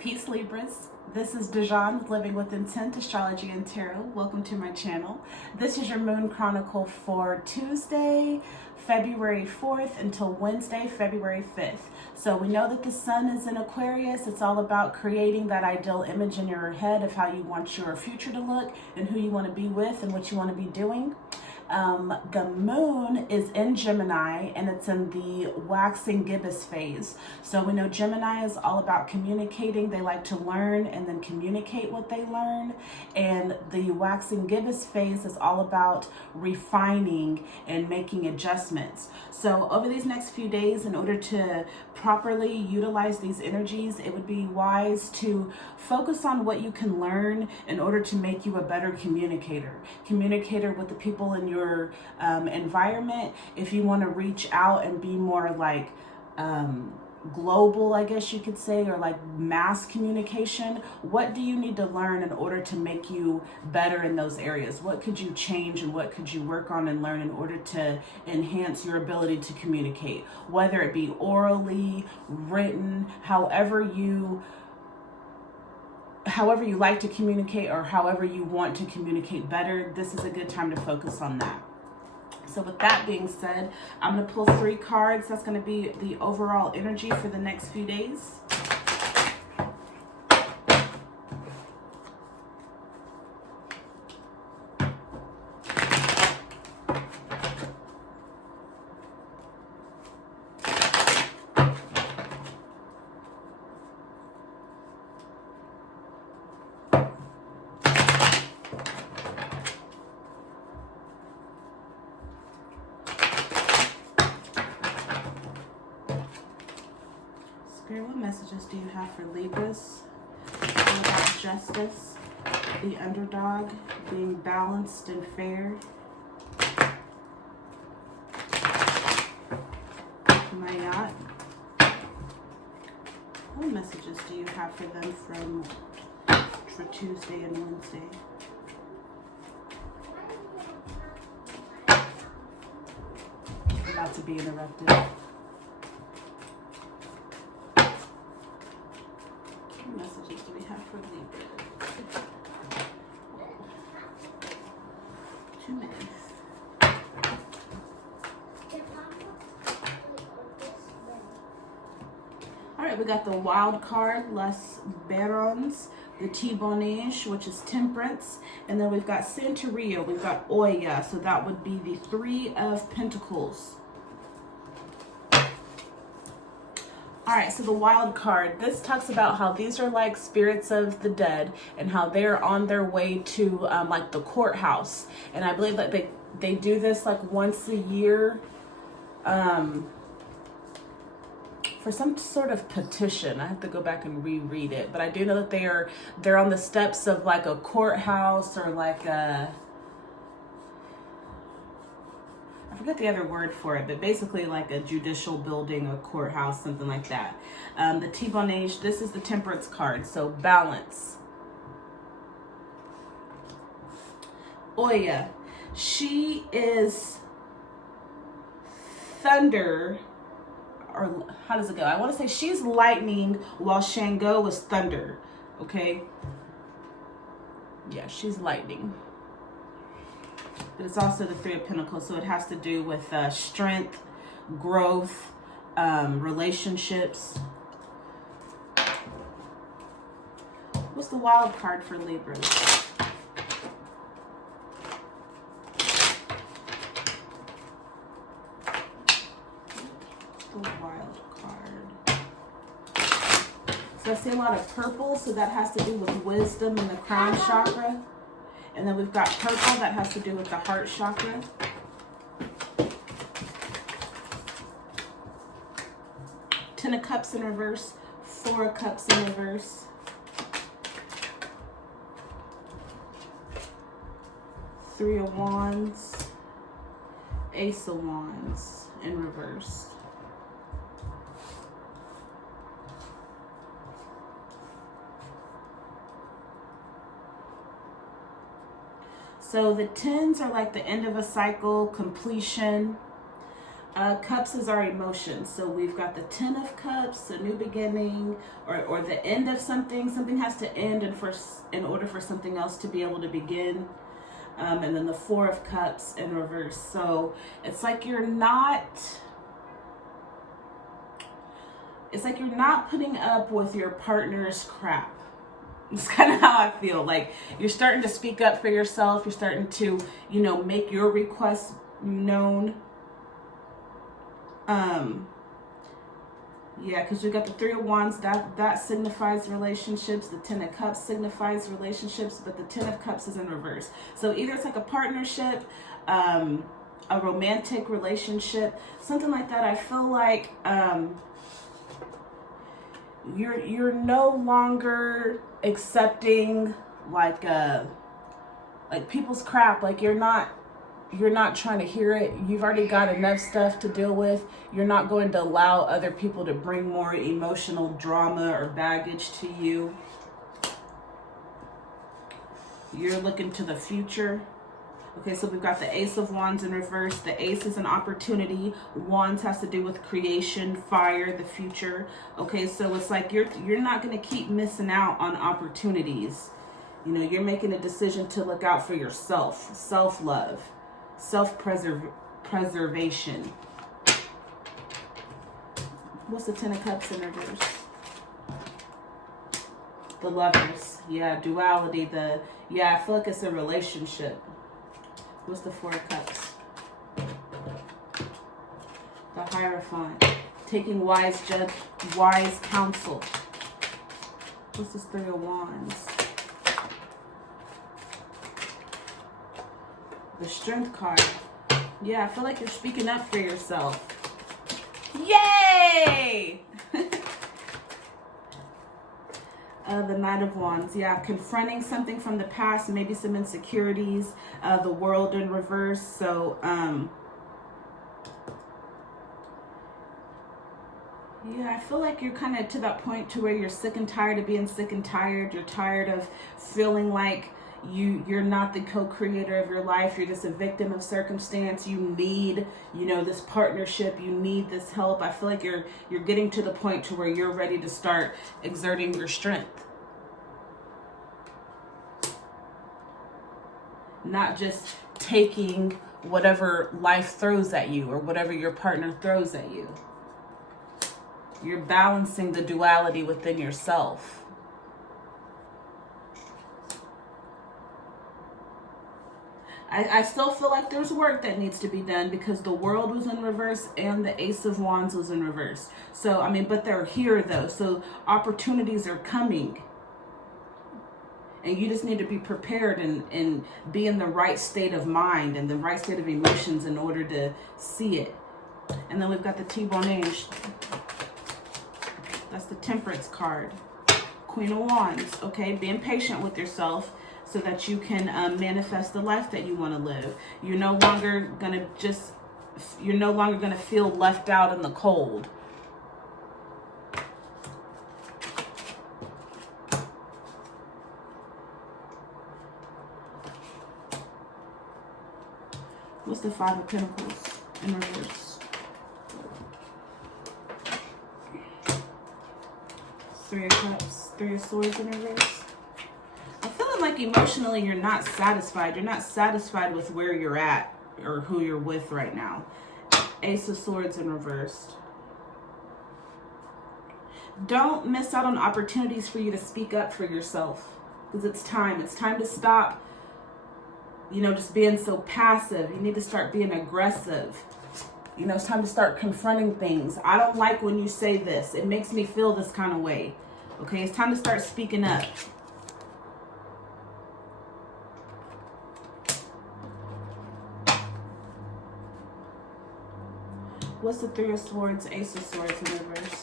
Peace, Libras. This is Dijon, Living with Intent, Astrology and Tarot. Welcome to my channel. This is your Moon Chronicle for Tuesday, February 4th until Wednesday, February 5th. So we know that the sun is in Aquarius. It's all about creating that ideal image in your head of how you want your future to look and who you want to be with and what you want to be doing. The moon is in Gemini and it's in the waxing gibbous phase. So we know Gemini is all about communicating. They like to learn and then communicate what they learn. And the waxing gibbous phase is all about refining and making adjustments. So over these next few days, in order to properly utilize these energies, it would be wise to focus on what you can learn in order to make you a better communicator with the people in your environment. If you want to reach out and be more like global, I guess you could say, or like mass communication, what do you need to learn in order to make you better in those areas? What could you change and what could you work on and learn in order to enhance your ability to communicate, whether it be orally, written, however you like to communicate or however you want to communicate better. This is a good time to focus on that. So with that being said, I'm going to pull 3 cards. That's going to be the overall energy for the next few days. What messages do you have for Libras? All about justice, the underdog, being balanced and fair. My yacht. What messages do you have for them for Tuesday and Wednesday? About to be interrupted. Messages do we have for Libra? 2 minutes. All right, we got the wild card, Les Barons, the T-Bonage, which is Temperance, and then we've got Santeria, we've got Oya, so that would be the 3 of Pentacles. All right, so the wild card, this talks about how these are like spirits of the dead and how they're on their way to like the courthouse. And I believe that they do this like once a year for some sort of petition. I have to go back and reread it, but I do know that they're on the steps of like a courthouse or like a, I forget the other word for it, but basically like a judicial building, a courthouse, something like that. The T-Bonage, this is the Temperance card, so balance. Oya, she is thunder, or how does it go? I want to say she's lightning while Shango was thunder, okay? Yeah, she's lightning. But it's also the 3 of Pentacles, so it has to do with strength, growth, relationships. What's the wild card for Libras? The wild card. So I see a lot of purple, so that has to do with wisdom and the crown chakra. And then we've got purple, that has to do with the heart chakra. Ten of Cups in reverse, 4 of Cups in reverse. Three of Wands, Ace of Wands in reverse. So the 10s are like the end of a cycle, completion. Cups is our emotions. So we've got the Ten of Cups, a new beginning, or the end of something. Something has to end in order for something else to be able to begin. And then the Four of Cups in reverse. So it's like you're not putting up with your partner's crap. It's kind of how I feel. Like you're starting to speak up for yourself. You're starting to, make your requests known. Yeah, because we got the Three of Wands, that signifies relationships. The Ten of Cups signifies relationships, but the Ten of Cups is in reverse. So either it's like a partnership, a romantic relationship, something like that. I feel like you're no longer accepting like people's crap. Like you're not trying to hear it. You've already got enough stuff to deal with. You're not going to allow other people to bring more emotional drama or baggage to you. You're looking to the future. Okay, so we've got the Ace of Wands in reverse. The Ace is an opportunity. Wands has to do with creation, fire, the future. Okay, so it's like you're not going to keep missing out on opportunities. You're making a decision to look out for yourself, self-love, self-preservation. What's the Ten of Cups in reverse? The Lovers. Yeah, duality. I feel like it's a relationship. What's the Four of Cups? The Hierophant. Taking wise counsel. What's this Three of Wands? The Strength card. Yeah, I feel like you're speaking up for yourself. Yay! The Knight of Wands. Yeah, confronting something from the past, maybe some insecurities. The World in reverse. So, yeah, I feel like you're kind of to that point to where you're sick and tired of being sick and tired. You're tired of feeling like you're not the co-creator of your life. You're just a victim of circumstance. You need, this partnership. You need this help. I feel like you're getting to the point to where you're ready to start exerting your strength. Not just taking whatever life throws at you or whatever your partner throws at you. You're balancing the duality within yourself. I still feel like there's work that needs to be done because the World was in reverse and the Ace of Wands was in reverse. So, but they're here though. So opportunities are coming. And you just need to be prepared and be in the right state of mind and the right state of emotions in order to see it. And then we've got the T-Bonnage. That's the Temperance card. Queen of Wands. Okay, being patient with yourself, so that you can manifest the life that you want to live. You're no longer gonna feel left out in the cold. What's the Five of Pentacles in reverse? Three of Cups, Three of Swords in reverse. Like emotionally you're not satisfied. You're not satisfied with where you're at or who you're with right now. Ace of Swords in reversed. Don't miss out on opportunities for you to speak up for yourself, because it's time to stop just being so passive. You need to start being aggressive. It's time to start confronting things. I don't like when you say this. It makes me feel this kind of way. Okay, it's time to start speaking up. What's the Three of Swords, Ace of Swords in reverse?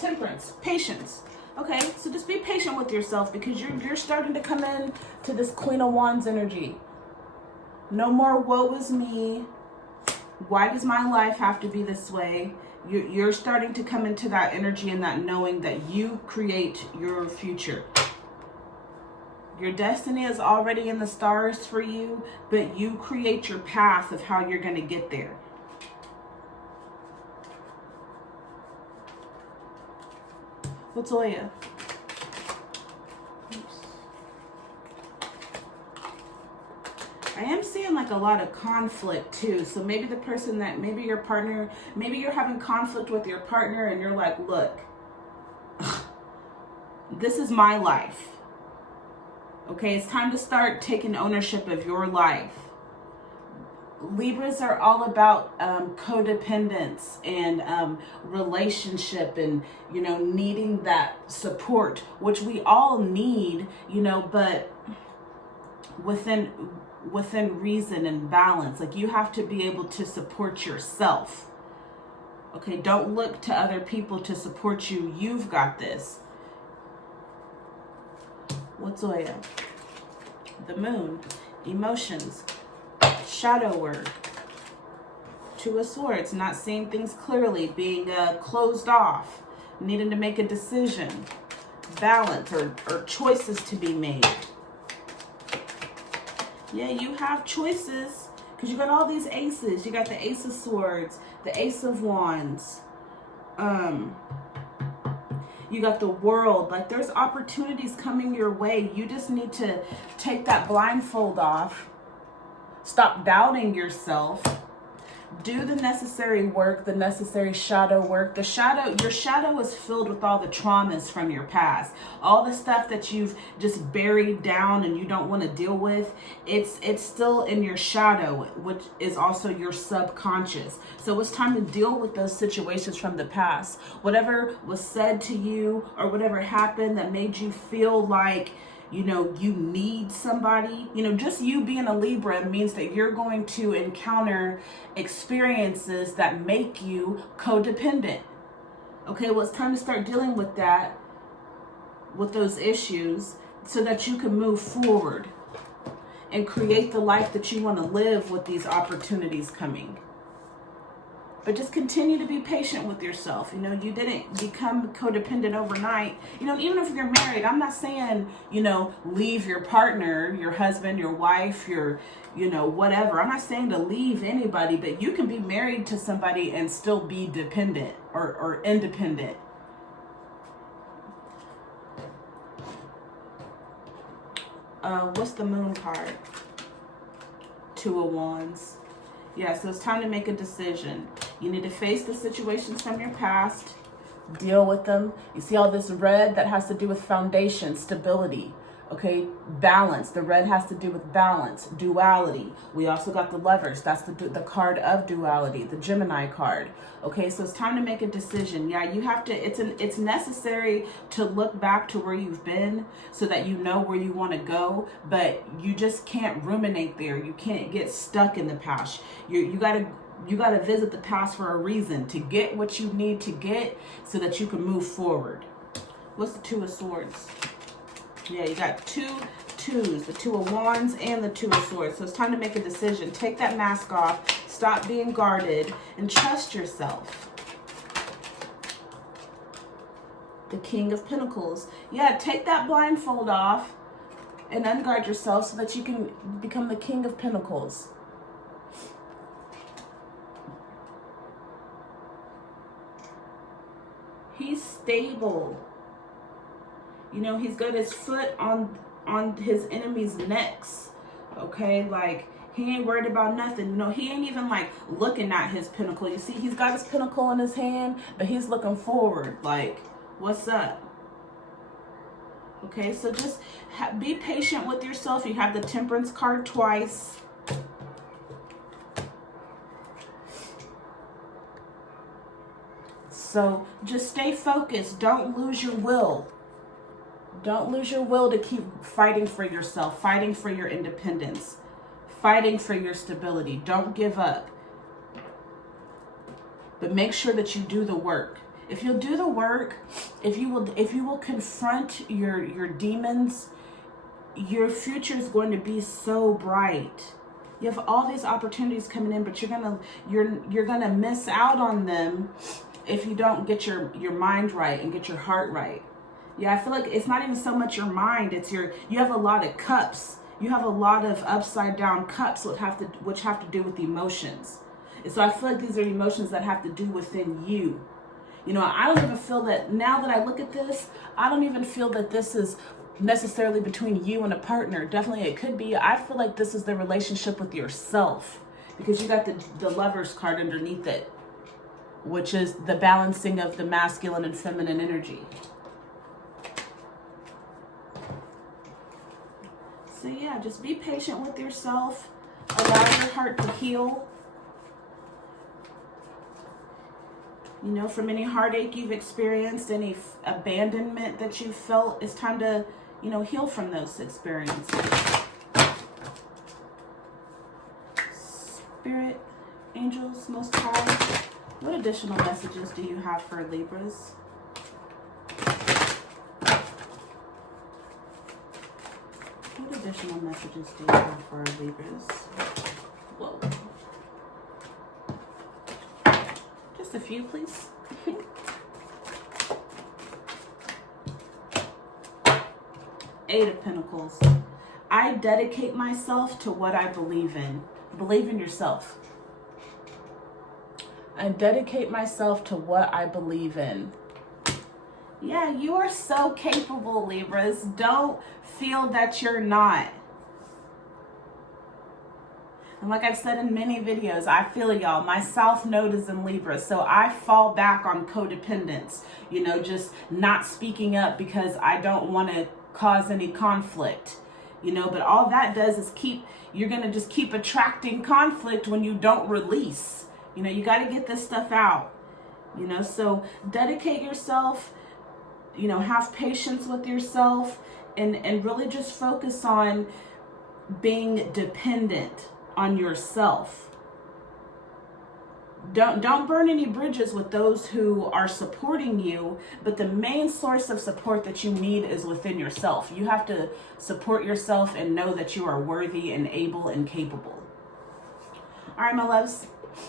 Temperance, patience. Okay, so just be patient with yourself because you're starting to come in to this Queen of Wands energy. No more woe is me. Why does my life have to be this way? You're starting to come into that energy and that knowing that you create your future. Your destiny is already in the stars for you, but you create your path of how you're going to get there. What's Oya? I am seeing like a lot of conflict too. So maybe the person that, maybe your partner, maybe you're having conflict with your partner and you're like, look, this is my life. Okay, it's time to start taking ownership of your life. Libras are all about codependence and relationship and, you know, needing that support, which we all need, you know, but within reason and balance. Like, you have to be able to support yourself. Okay, don't look to other people to support you. You've got this. What's Oya? The moon, emotions, shadow work, Two of Swords, not seeing things clearly, being closed off, needing to make a decision, balance or choices to be made. Yeah, you have choices because you got all these aces. You got the Ace of Swords, the Ace of Wands. You got the World. Like, there's opportunities coming your way. You just need to take that blindfold off. Stop doubting yourself. Do the necessary work, the necessary shadow work. Your shadow is filled with all the traumas from your past. All the stuff that you've just buried down and you don't want to deal with. It's still in your shadow, which is also your subconscious. So it's time to deal with those situations from the past. Whatever was said to you or whatever happened that made you feel like, you know, you need somebody. You know, just you being a Libra means that you're going to encounter experiences that make you codependent. Okay, well, it's time to start dealing with that, with those issues, so that you can move forward and create the life that you want to live with these opportunities coming. But just continue to be patient with yourself. You know, you didn't become codependent overnight. You know, even if you're married, I'm not saying, you know, leave your partner, your husband, your wife, your, you know, whatever. I'm not saying to leave anybody, but you can be married to somebody and still be dependent or independent. What's the Moon card? Two of Wands. Yeah, so it's time to make a decision. You need to face the situations from your past, deal with them. You see all this red? That has to do with foundation, stability, okay? Balance. The red has to do with balance, duality. We also got the Lovers. That's the card of duality, the Gemini card. Okay, so it's time to make a decision. Yeah, you have to, it's necessary to look back to where you've been so that you know where you want to go, but you just can't ruminate there. You can't get stuck in the past. You gotta visit the past for a reason, to get what you need to get so that you can move forward. What's the Two of Swords? Yeah, you got two twos, the Two of Wands and the Two of Swords. So it's time to make a decision. Take that mask off, stop being guarded, and trust yourself. The King of Pentacles. Yeah, take that blindfold off and unguard yourself so that you can become the King of Pentacles. He's stable. You know, he's got his foot on his enemies' necks. Okay, like, he ain't worried about nothing. You know, he ain't even like looking at his pinnacle. You see, he's got his pinnacle in his hand, but he's looking forward. Like, what's up? Okay, so just be patient with yourself. You have the Temperance card twice. So just stay focused. Don't lose your will. Don't lose your will to keep fighting for yourself, fighting for your independence, fighting for your stability. Don't give up. But make sure that you do the work. If you'll do the work, if you will confront your demons, your future is going to be so bright. You have all these opportunities coming in, but you're gonna miss out on them if you don't get your mind right and get your heart right. Yeah, I feel like it's not even so much your mind, it's you have a lot of cups. You have a lot of upside down cups which have to do with emotions. And so I feel like these are emotions that have to do within you. You know, I don't even feel that, now that I look at this, I don't even feel that this is necessarily between you and a partner. Definitely it could be. I feel like this is the relationship with yourself, because you got the Lover's card underneath it, which is the balancing of the masculine and feminine energy. So yeah, just be patient with yourself. Allow your heart to heal. You know, from any heartache you've experienced, any abandonment that you've felt, it's time to, you know, heal from those experiences. Spirit, angels, Most High, what additional messages do you have for Libras? What additional messages do you have for Libras? Whoa. Just a few, please. Eight of Pentacles. I dedicate myself to what I believe in. Believe in yourself. I dedicate myself to what I believe in. Yeah, you are so capable, Libras. Don't feel that you're not. And like I've said in many videos, I feel y'all. My South Node is in Libra, so I fall back on codependence. You know, just not speaking up because I don't want to cause any conflict. You know, but all that does is you're going to just keep attracting conflict when you don't release. You know, you got to get this stuff out. You know, so dedicate yourself. You know, have patience with yourself, and really just focus on being dependent on yourself. Don't burn any bridges with those who are supporting you, but the main source of support that you need is within yourself. You have to support yourself and know that you are worthy and able and capable. All right, my loves.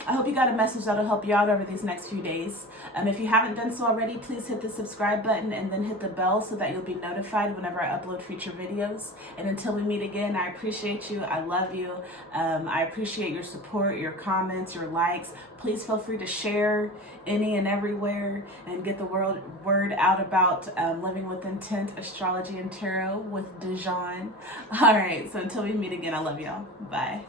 I hope you got a message that'll help you out over these next few days. If you haven't done so already, please hit the subscribe button and then hit the bell so that you'll be notified whenever I upload future videos. And until we meet again, I appreciate you. I love you. I appreciate your support, your comments, your likes. Please feel free to share any and everywhere and get the word out about Living with Intent, Astrology, and Tarot with Dijon. All right, so until we meet again, I love y'all. Bye.